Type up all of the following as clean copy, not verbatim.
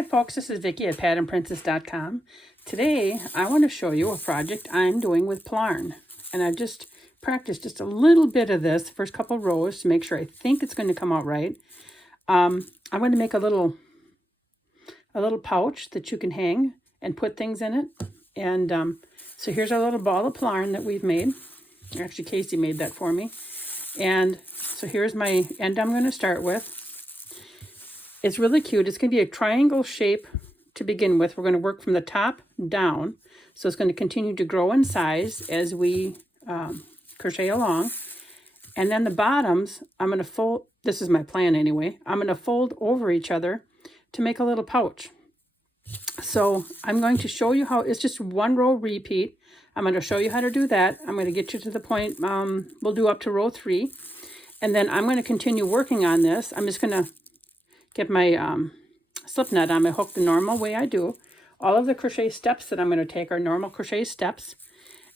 Hi folks, this is Vicki at patternprincess.com. Today I want to show you a project I'm doing with Plarn. And I've just practiced just a little bit of this, first couple rows, to make sure I think it's going to come out right. I'm going to make a little pouch that you can hang and put things in it. And so here's our little ball of Plarn that we've made. Actually, Casey made that for me. And so here's my end I'm going to start with. It's really cute. It's going to be a triangle shape to begin with. We're going to work from the top down. So it's going to continue to grow in size as we crochet along. And then the bottoms, I'm going to fold, this is my plan anyway, I'm going to fold over each other to make a little pouch. So I'm going to show you how, it's just one row repeat. I'm going to show you how to do that. I'm going to get you to the point, we'll do up to row 3. And then I'm going to continue working on this. I'm just going to get my slip knot on my hook the normal way I do. All of the crochet steps that I'm going to take are normal crochet steps.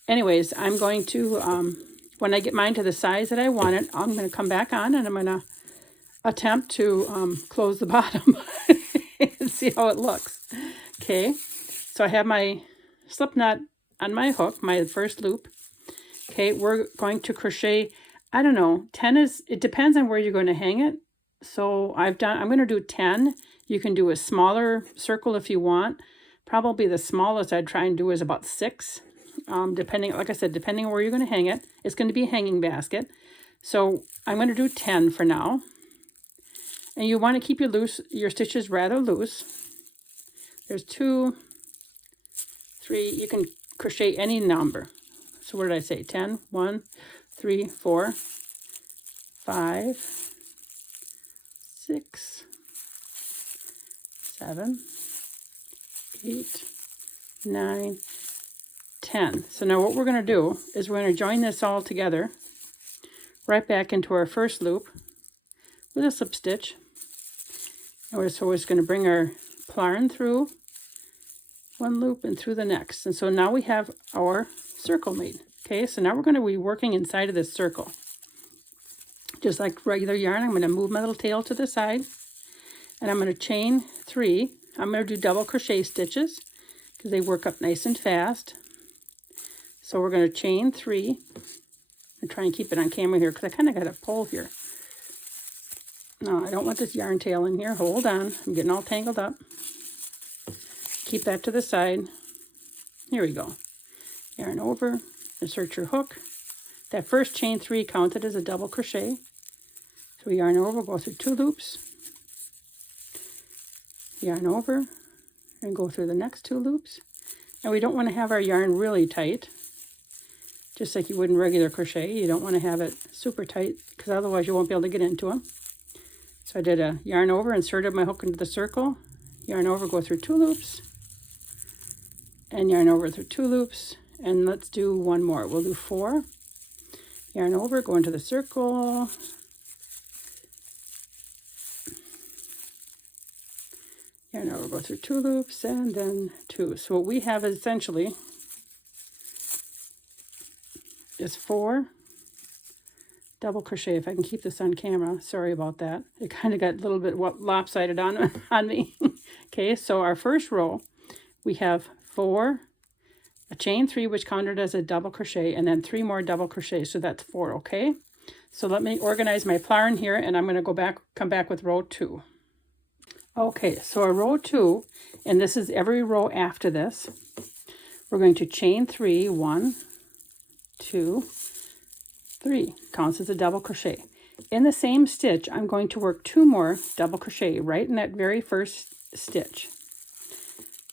Anyways, I'm going to, when I get mine to the size that I want it, I'm going to come back on and I'm going to attempt to close the bottom and see how it looks. Okay, so I have my slip knot on my hook, my first loop. Okay, we're going to crochet, I don't know, 10 is, it depends on where you're going to hang it. So I'm going to do 10. You can do a smaller circle if you want. Probably the smallest I'd try and do is about 6. Depending, like I said, depending on where you're going to hang it. It's going to be a hanging basket. So I'm going to do 10 for now. And you want to keep your stitches rather loose. There's 2, 3. You can crochet any number. So what did I say? 10, 1, 3, 4, 5, 6, 7, 8, 9, 10. So now what we're going to do is we're going to join this all together right back into our first loop with a slip stitch. And we're just going to bring our Plarn through one loop and through the next. And so now we have our circle made. Okay, so now we're going to be working inside of this circle. Just like regular yarn, I'm going to move my little tail to the side and I'm going to chain 3. I'm going to do double crochet stitches because they work up nice and fast. So we're going to chain 3 and try and keep it on camera here because I kind of got a pole here. No, I don't want this yarn tail in here. Hold on. I'm getting all tangled up. Keep that to the side. Here we go. Yarn over, insert your hook. That first chain 3 counted as a double crochet. So we yarn over, go through 2 loops, yarn over, and go through the next 2 loops. And we don't want to have our yarn really tight, just like you would in regular crochet. You don't want to have it super tight, because otherwise you won't be able to get into them. So I did a yarn over, inserted my hook into the circle, yarn over, go through 2 loops, and yarn over through 2 loops. And let's do one more. We'll do 4. Yarn over, go into the circle, yarn over, go through 2 loops, and then 2. So what we have essentially is 4 double crochet. If I can keep this on camera, sorry about that. It kind of got a little bit lopsided on me. Okay, so our first row, we have 4, a chain 3, which counted as a double crochet, and then 3 more double crochets, so that's 4. Okay, so let me organize my Plarn here, and I'm going to come back with row 2. Okay, so our row 2, and this is every row after this, we're going to chain 3, 1, 2, 3, counts as a double crochet. In the same stitch, I'm going to work 2 more double crochet right in that very first stitch.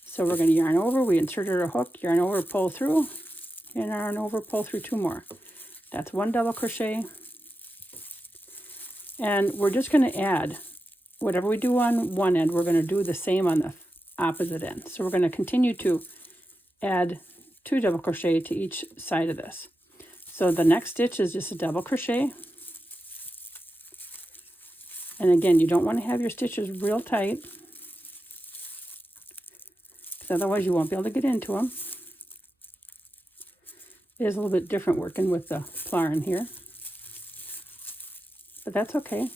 So we're going to yarn over, we inserted our hook, yarn over, pull through, and yarn over, pull through 2 more. That's 1 double crochet. And we're just going to add, whatever we do on one end, we're going to do the same on the opposite end. So we're going to continue to add 2 double crochet to each side of this. So the next stitch is just a double crochet. And again, you don't want to have your stitches real tight, otherwise you won't be able to get into them. It is a little bit different working with the Plarn here, but that's okay.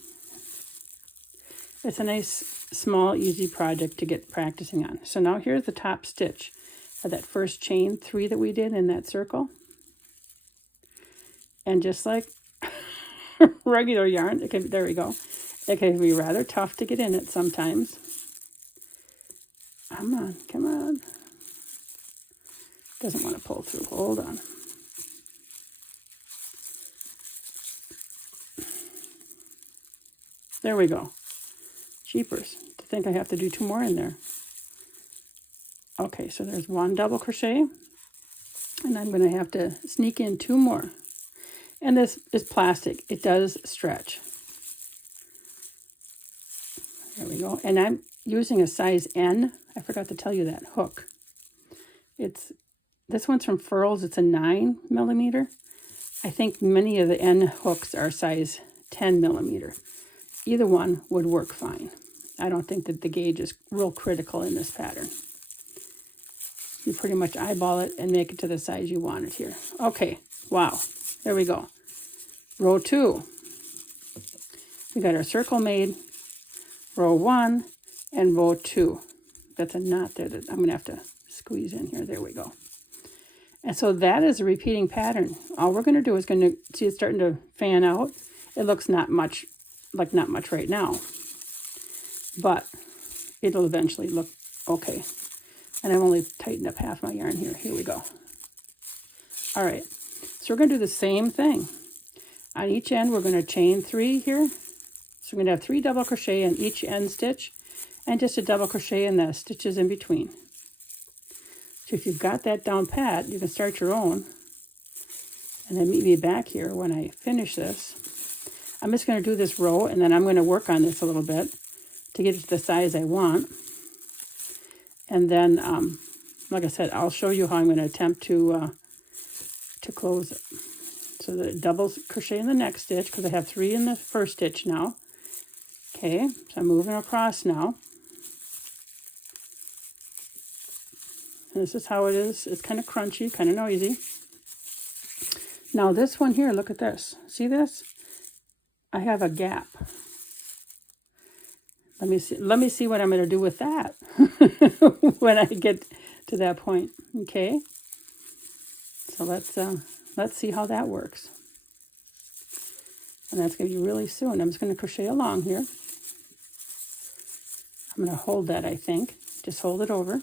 It's a nice, small, easy project to get practicing on. So now here's the top stitch of that first chain 3 that we did in that circle. And just like regular yarn, there we go. It can be rather tough to get in it sometimes. Come on, come on. Doesn't want to pull through. Hold on. There we go. Jeepers. To think I have to do 2 more in there. Okay, so there's 1 double crochet. And I'm going to have to sneak in 2 more. And this is plastic. It does stretch. There we go. And I'm using a size N. I forgot to tell you that hook. This one's from Furls. It's a 9mm. I think many of the N hooks are size 10mm. Either one would work fine. I don't think that the gauge is real critical in this pattern. You pretty much eyeball it and make it to the size you want it here. Okay, wow, there we go. Row 2. We got our circle made. Row 1 and row 2. That's a knot there that I'm going to have to squeeze in here. There we go. And so that is a repeating pattern. All we're going to do is going to see it starting to fan out. It looks not much right now, but it'll eventually look okay. And I've only tightened up half my yarn here. Here we go. All right, so we're going to do the same thing. On each end, we're going to chain 3 here. So we're going to have 3 double crochet in each end stitch and just a double crochet in the stitches in between. So if you've got that down pat, you can start your own. And then meet me back here when I finish this. I'm just going to do this row, and then I'm going to work on this a little bit to get it to the size I want. And then, like I said, I'll show you how I'm going to attempt to close it. So the double crochet in the next stitch, because I have 3 in the first stitch now. Okay, so I'm moving across now. And this is how it is. It's kind of crunchy, kind of noisy. Now this one here, look at this. See this? I have a gap. Let me see what I'm going to do with that when I get to that point. Okay. So let's see how that works. And that's going to be really soon. I'm just going to crochet along here. I'm going to hold that, I think. Just hold it over.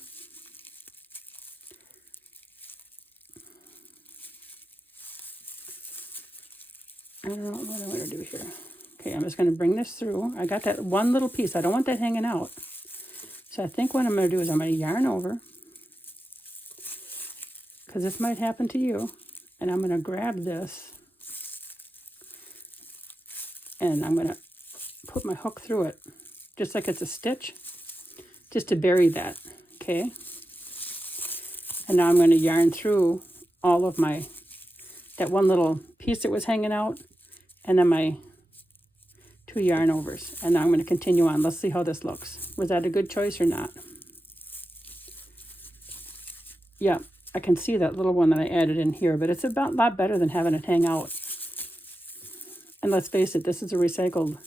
I don't know what I'm going to do here. Okay, I'm just going to bring this through. I got that one little piece. I don't want that hanging out. So I think what I'm going to do is I'm going to yarn over, because this might happen to you. And I'm going to grab this, and I'm going to put my hook through it, just like it's a stitch, just to bury that, okay? And now I'm going to yarn through all of that one little piece that was hanging out, and then my 2 yarn overs. And now I'm going to continue on. Let's see how this looks. Was that a good choice or not? Yeah, I can see that little one that I added in here, but it's a lot better than having it hang out. And let's face it, this is a recycled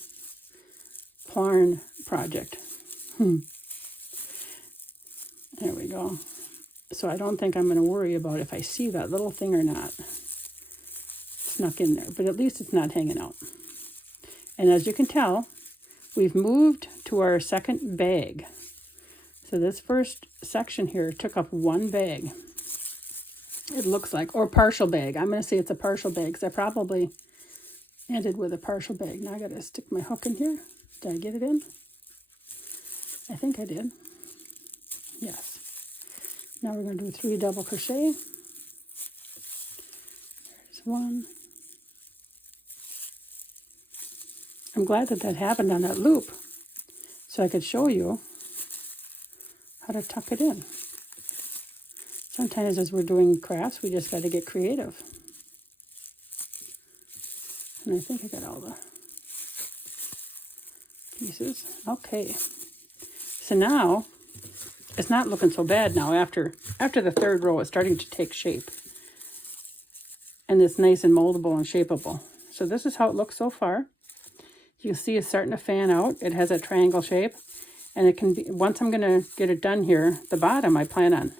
Plarn project. There we go. So I don't think I'm going to worry about if I see that little thing or not snuck in there, but at least it's not hanging out. And as you can tell, we've moved to our second bag. So this first section here took up 1 bag. It looks like, or partial bag. I'm going to say it's a partial bag because I probably ended with a partial bag. Now I got to stick my hook in here. Did I get it in? I think I did. Yes. Now we're going to do 3 double crochet. There's 1. I'm glad that happened on that loop, so I could show you how to tuck it in. Sometimes as we're doing crafts, we just got to get creative. And I think I got all the pieces. Okay. So now, it's not looking so bad now. After the 3rd row, it's starting to take shape. And it's nice and moldable and shapeable. So this is how it looks so far. you'll see it's starting to fan out. It has a triangle shape. And it can be, once I'm going to get it done here, the bottom I plan on,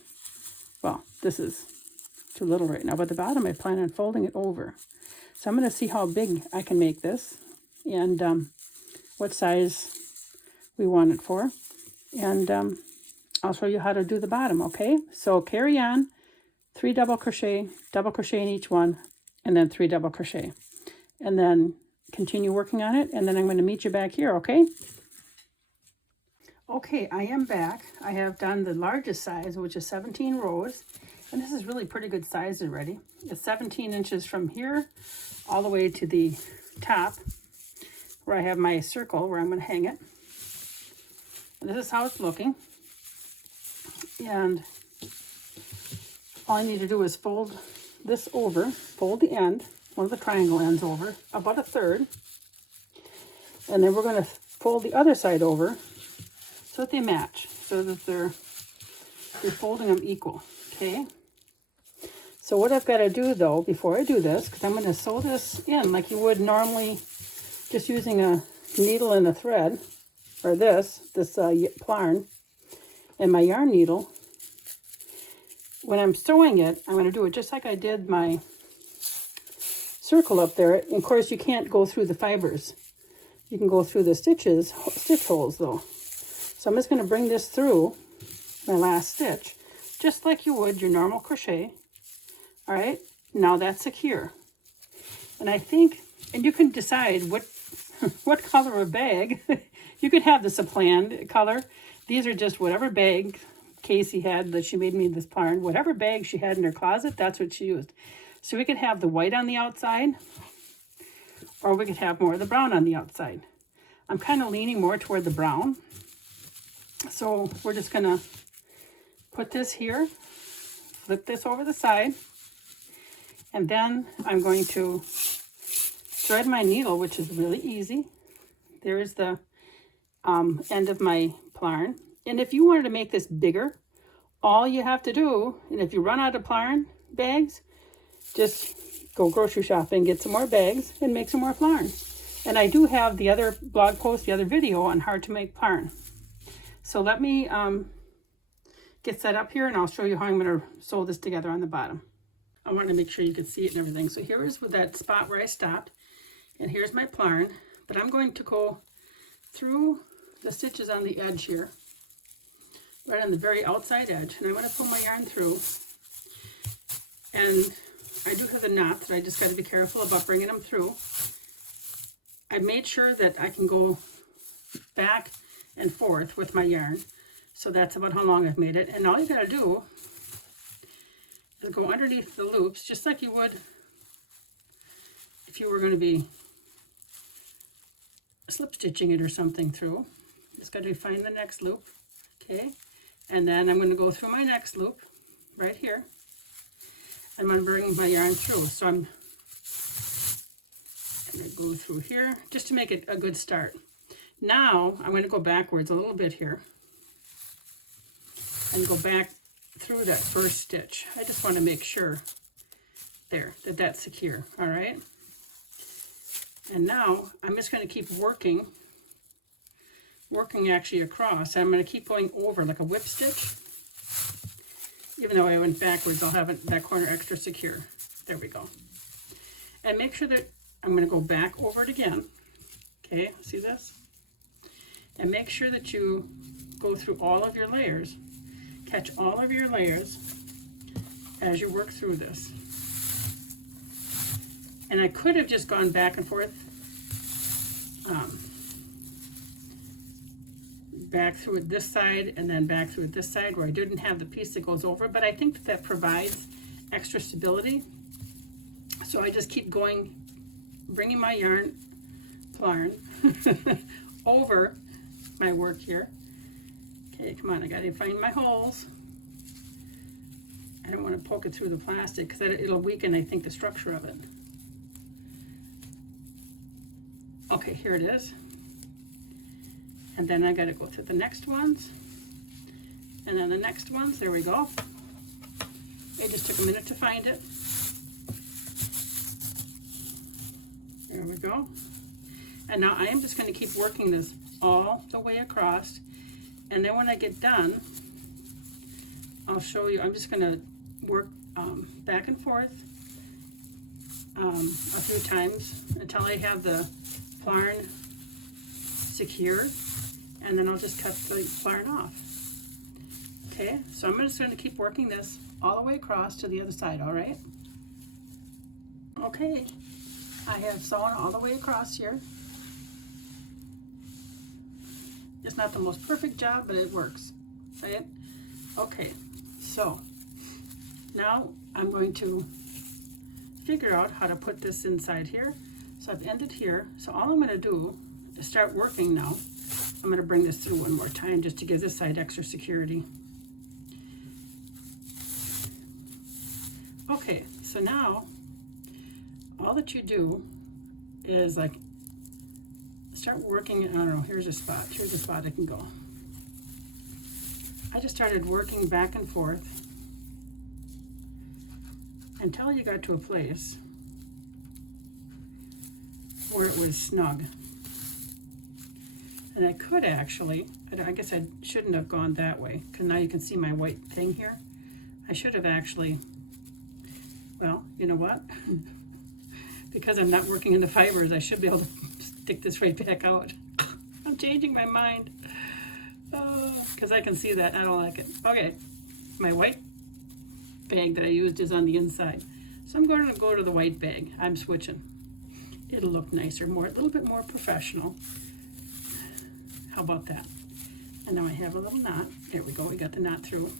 well, this is too little right now, but the bottom I plan on folding it over. So I'm going to see how big I can make this and what size we want it for. And I'll show you how to do the bottom, okay? So carry on, 3 double crochet in each one, and then 3 double crochet. And then continue working on it, and then I'm going to meet you back here, okay? Okay, I am back. I have done the largest size, which is 17 rows, and this is really pretty good size already. It's 17 inches from here all the way to the top where I have my circle where I'm going to hang it. And this is how it's looking. And all I need to do is fold this over, fold the end, one of the triangle ends over, about 1/3. And then we're going to fold the other side over so that they match, so that you're folding them equal, okay? So what I've got to do though, before I do this, because I'm going to sew this in like you would normally just using a needle and a thread, or this Plarn and my yarn needle. When I'm sewing it, I'm going to do it just like I did my circle up there. And of course, you can't go through the fibers. You can go through the stitch holes though. So I'm just going to bring this through my last stitch, just like you would your normal crochet. All right, now that's secure. And I think, and you can decide what color of bag. You could have this a planned color. These are just whatever bag Casey had that she made me this Plarn. Whatever bag she had in her closet, that's what she used. So we could have the white on the outside, or we could have more of the brown on the outside. I'm kind of leaning more toward the brown. So we're just going to put this here, flip this over the side, and then I'm going to thread my needle, which is really easy. There's the end of my Plarn. And if you wanted to make this bigger, all you have to do, and if you run out of Plarn bags, just go grocery shopping, get some more bags, and make some more Plarn. And I do have the other blog post, the other video on how to make Plarn. So let me get set up here, and I'll show you how I'm going to sew this together on the bottom. I want to make sure you can see it and everything. So here is with that spot where I stopped, and here's my Plarn. But I'm going to go through the stitches on the edge here, right on the very outside edge, and I'm going to pull my yarn through. And I do have the knots that I just got to be careful about bringing them through. I made sure that I can go back and forth with my yarn. So that's about how long I've made it. And all you got to do is go underneath the loops, just like you would if you were going to be slip stitching it or something through. Just got to find the next loop, okay? And then I'm going to go through my next loop right here. I'm going to bring my yarn through. So I'm going to go through here just to make it a good start. Now I'm going to go backwards a little bit here and go back through that first stitch. I just want to make sure there that that's secure. All right. And now I'm just going to keep working actually across. I'm going to keep going over like a whip stitch. Even though I went backwards, I'll have that corner extra secure. There we go. And make sure that I'm going to go back over it again. Okay, see this? And make sure that you go through all of your layers. Catch all of your layers as you work through this. And I could have just gone back and forth, back through it this side and then back through it this side where I didn't have the piece that goes over, but I think that provides extra stability. So I just keep going, bringing my yarn, Plarn, over my work here. Okay, come on, I gotta find my holes. I don't want to poke it through the plastic because it'll weaken, I think, the structure of it. Okay, here it is. And then I got to go to the next ones. And then the next ones, there we go. It just took a minute to find it. There we go. And now I am just going to keep working this all the way across. And then when I get done, I'll show you. I'm just going to work back and forth a few times until I have the Plarn secured. And then I'll just cut the Plarn off. Okay, so I'm just going to keep working this all the way across to the other side, all right? Okay, I have sewn all the way across here. It's not the most perfect job, but it works, right? Okay, so now I'm going to figure out how to put this inside here. So I've ended here. So all I'm going to do is start working now. I'm going to bring this through one more time just to give this side extra security. Okay, so now all that you do is like start working. I don't know, here's a spot I can go. I just started working back and forth until you got to a place where it was snug. And I could actually, I guess I shouldn't have gone that way, because now you can see my white thing here. I should have actually, well, you know what? Because I'm not working in the fibers, I should be able to stick this right back out. I'm changing my mind. Because I can see that, I don't like it. Okay, my white bag that I used is on the inside. So I'm going to go to the white bag. I'm switching. It'll look nicer, a little bit more professional. How about that? And now I have a little knot. There we go, we got the knot through.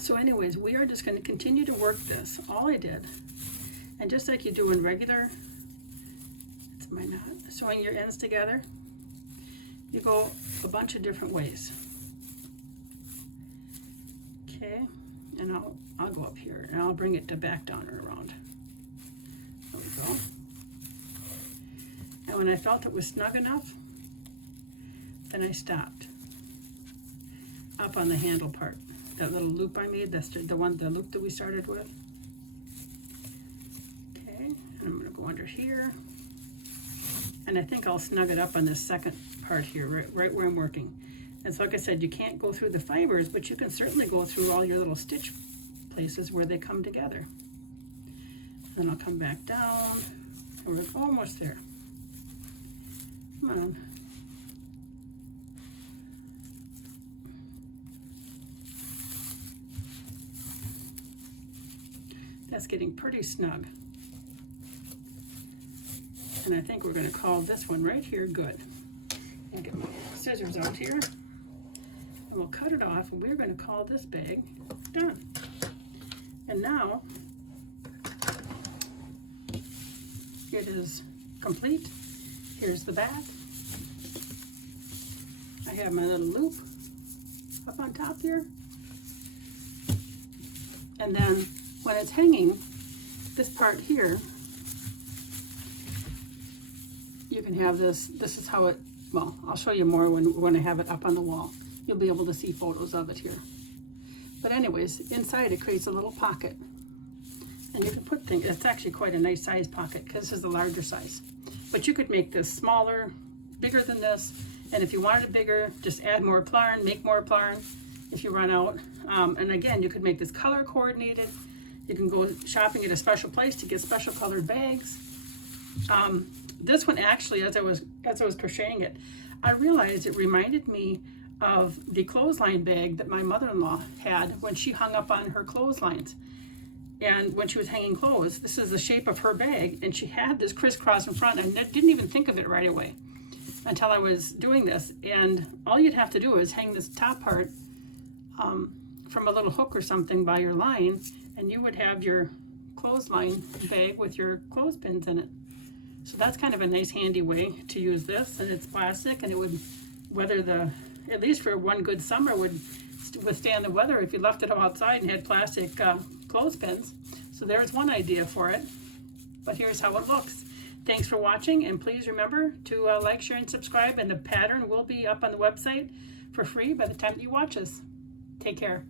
So anyways, we are just going to continue to work this. All I did, and just like you do in regular, it's my knot, sewing your ends together, you go a bunch of different ways. Okay, and I'll go up here and I'll bring it to back down and around. There we go. And when I felt it was snug enough, then I stopped up on the handle part. That little loop I made, that's the loop that we started with. Okay, and I'm going to go under here. And I think I'll snug it up on this second part here, right where I'm working. And so like I said, you can't go through the fibers, but you can certainly go through all your little stitch places where they come together. Then I'll come back down, and we're almost there. Come on. That's getting pretty snug. And I think we're going to call this one right here good. I'll get my scissors out here. And we'll cut it off, and we're going to call this bag done. And now it is complete. Here's the back. I have my little loop up on top here. And then when it's hanging, this part here, you can have this is how it, well, I'll show you more when I have it up on the wall. You'll be able to see photos of it here. But anyways, inside it creates a little pocket. And you can put things, it's actually quite a nice size pocket because this is the larger size. But you could make this smaller, bigger than this. And if you wanted it bigger, just add more Plarn, make more Plarn if you run out. And again, you could make this color coordinated. You can go shopping at a special place to get special colored bags. This one actually, as I was crocheting it, I realized it reminded me of the clothesline bag that my mother-in-law had when she hung up on her clotheslines. And when she was hanging clothes, this is the shape of her bag, and she had this crisscross in front, and I didn't even think of it right away until I was doing this. And all you'd have to do is hang this top part from a little hook or something by your line, and you would have your clothesline bag with your clothespins in it. So that's kind of a nice handy way to use this, and it's plastic, and it would weather at least for one good summer, would withstand the weather if you left it all outside and had plastic clothespins. So there's one idea for it, but here's how it looks. Thanks for watching, and please remember to like, share, and subscribe, and the pattern will be up on the website for free by the time that you watch us. Take care.